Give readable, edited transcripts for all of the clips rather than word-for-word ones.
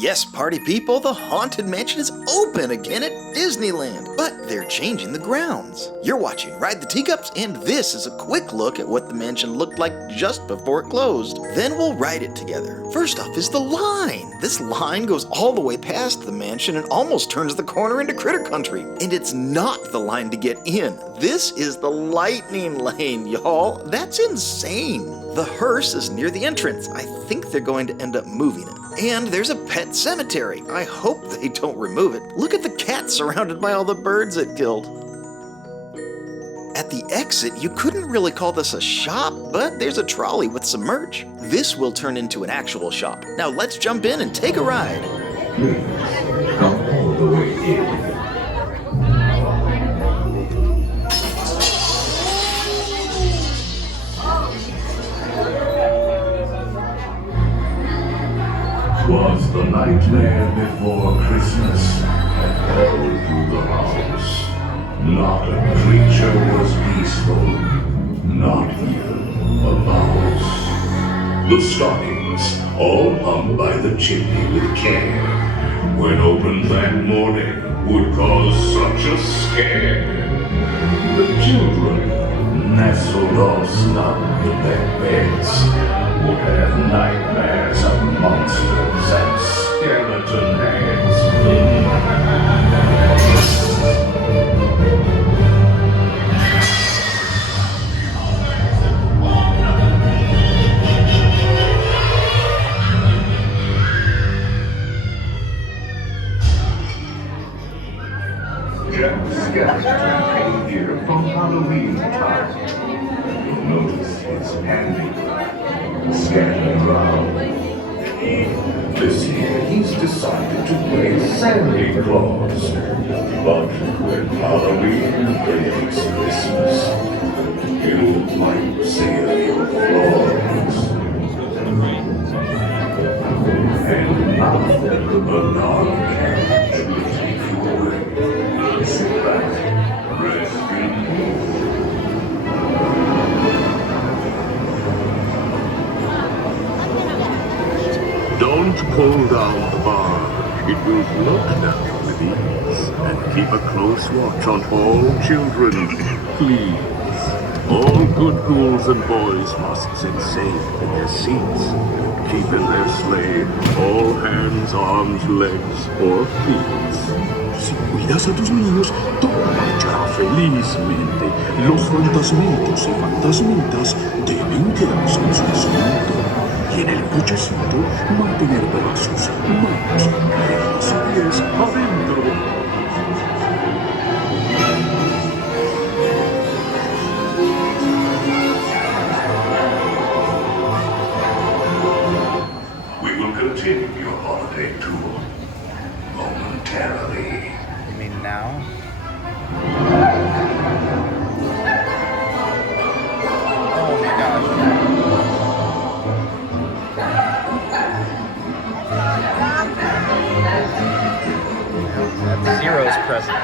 Yes, party people, the Haunted Mansion is open again at Disneyland, but they're changing the grounds. You're watching Ride the Teacups, and this is a quick look at what the mansion looked like just before it closed. Then we'll ride it together. First off is the line. This line goes all the way past the mansion and almost turns the corner into Critter Country. And it's not the line to get in. This is the lightning lane, y'all. That's insane. The hearse is near the entrance. I think they're going to end up moving it. And there's a pet cemetery. I hope they don't remove it. Look at the cat surrounded by all the birds it killed. At the exit, you couldn't really call this a shop, but there's a trolley with some merch. This will turn into an actual shop. Now let's jump in and take a ride. Please, come all the way in. Was the nightmare before Christmas had held through the house. Not a creature was peaceful, not even a mouse. The stockings, all hung by the chimney with care, when opened that morning, would cause such a scare. The children, nestled all snug in their beds, would have nightmares of monsters and skeleton heads. Jack Skellington came here from Halloween time. You'll notice his handiwork scattered around. This year he's decided to play Santa Claus. But when Halloween brings Christmas, you might see your flaws. And now the dark carriage will take you away. Sit back, rest in peace. Don't pull down the bar. It will look down with ease. And keep a close watch on all children, please. All good ghouls and boys must sit safe in their seats. Keep in their sleigh all hands, arms, legs, or feet. Si cuidas a tus niños, todo marchará felizmente. Los fantasmitos y fantasmitas deben quedarse en su asiento. Y en el cochecito mantener brazos, manos, piernas y pies adentro. We will continue your holiday tour momentarily. You mean now? Oh my gosh. That's Zero's present.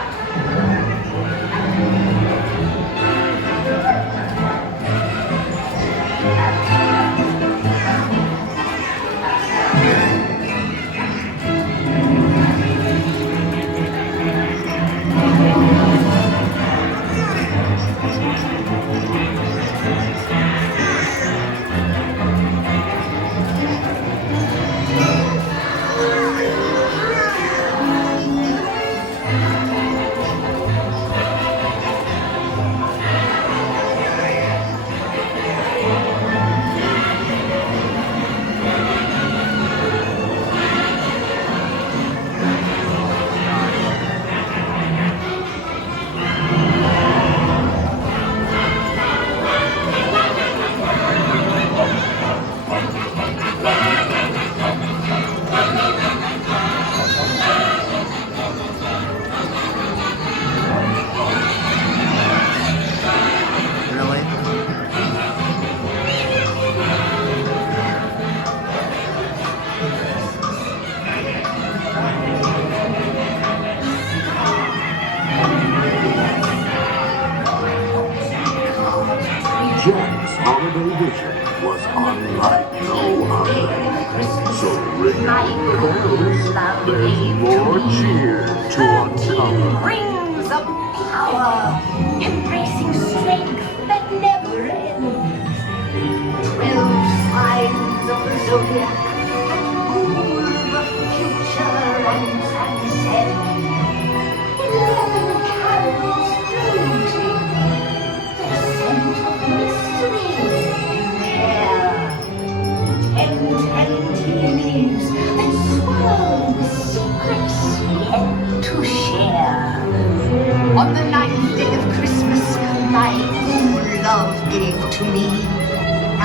Jack's holiday vision was unlike no other. So ring out the bells There's more cheer to uncover. Rings of power, embracing strength that never ends. 12 signs of the zodiac that rule the future and transcend. 11 candles floating, the scent of mystery and care. 10 tea leaves that swirl with secrets yet to share. On the 9th day of Christmas, my own love gave to me 9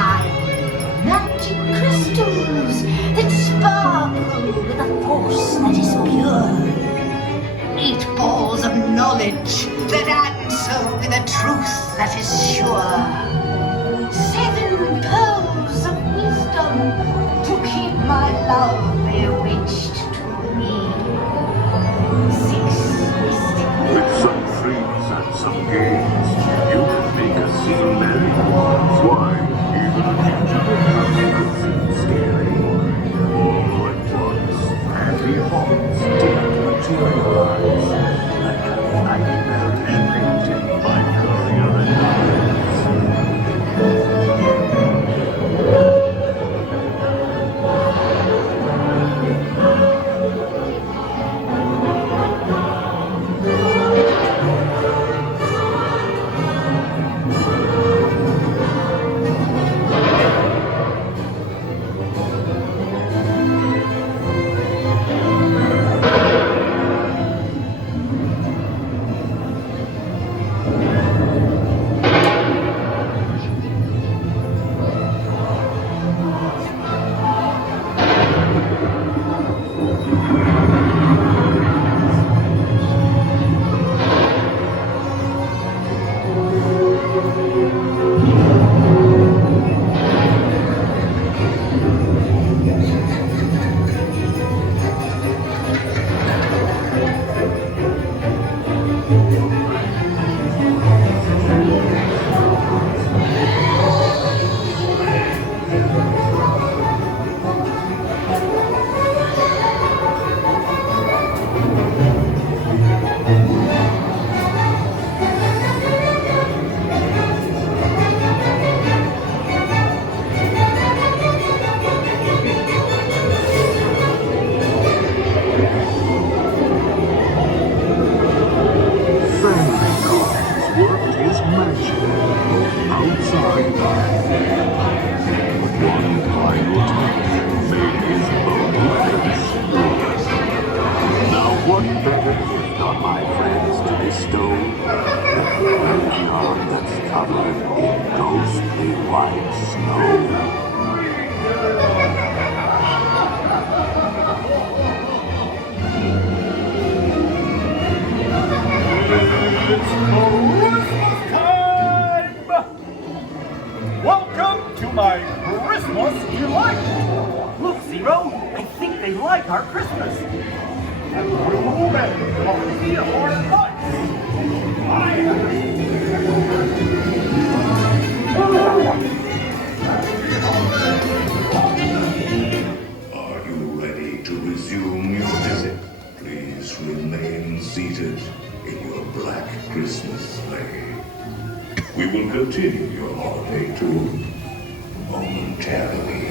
magic crystals that sparkle with a force that is pure. 8 balls of knowledge that answer with a truth that is sure. 7 pearls of wisdom to keep my love bewitched to me. 6 mystic With some treats and some games, you can make a scene merry. Why, even a gingerbread house could seem scary. All at once, happy hearts dare to materialize, like a nightmarish painting by Currier and Ives. What better gift are my friends to bestow than a graveyard that's covered in ghostly white snow? It's Christmas time! Welcome to my Christmas delight! Look, Zero, I think they like our Christmas. And room and coffee or lunch. Are you ready to resume your visit? Please remain seated in your black Christmas sleigh. We will continue your holiday tour momentarily.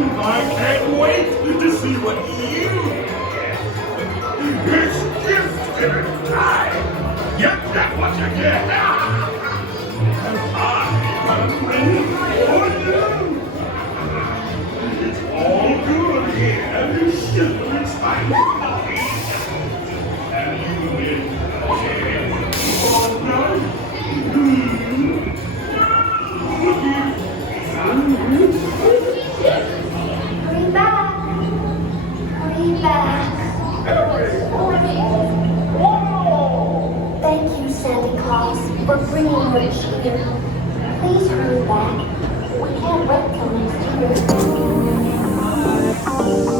I can't wait to see what you get. It's gift giving time. Yep, that's what you get. I'm ready for you. It's all good here. Sugar and spice. And you win. All right. Hurry back. Hurry back. Thank you, Santa Claus, for bringing her cheer. Please hurry back. We can't wait till next year.